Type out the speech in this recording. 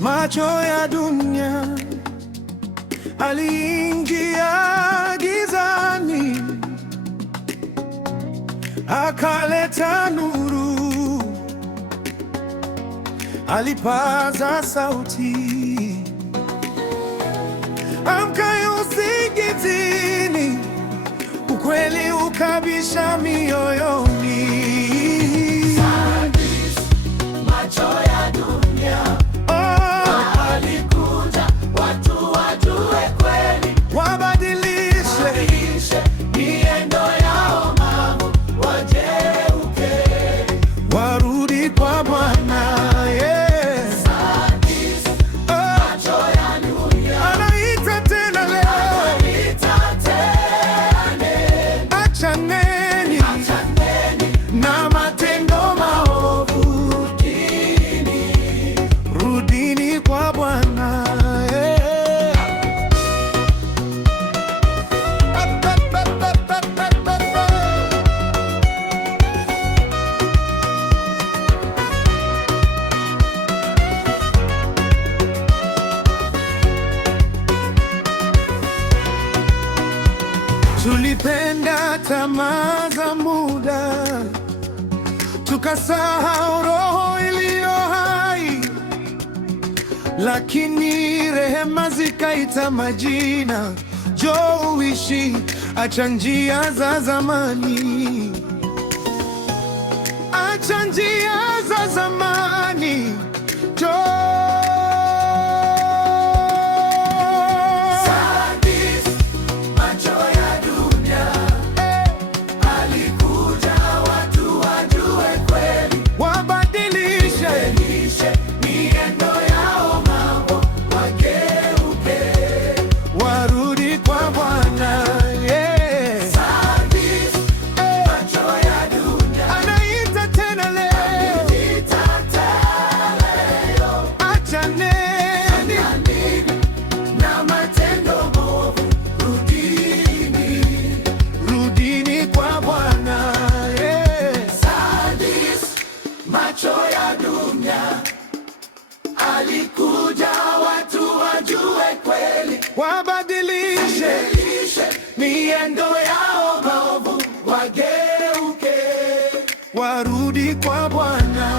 macho ya dunia, aliingia gizani, akaleta nuru, alipaza sauti, amka usingizini, ukweli ukabisha mioyoni. Macho ya dunia, alikuja watu wajue kweli, wabadilishe miendo yao, mambo wageuke, warudi kwa Bwana. macho ya dunia, Anaita tena leo, achaneni na matendo maovu, rudini kwa Bwana. Tulipenda tamaa za muda, tukasahau roho iliyo hai, lakini rehema zikaita majina. Njoo uishi, acha njia za zamani, acha njia za zamani, njoo. macho ya dunia, alikuja watu wajue kweli, Wabadilishe miendo yao, mambo wageuke, warudi kwa Bwana. macho ya dunia, Anaita tena leo, achaneni na matendo maovu, rudini kwa Bwana. macho ya dunia, alikuja watu wajue kweli, Wabadilishe miendo yao, maovu wageuke, warudi kwa Bwana.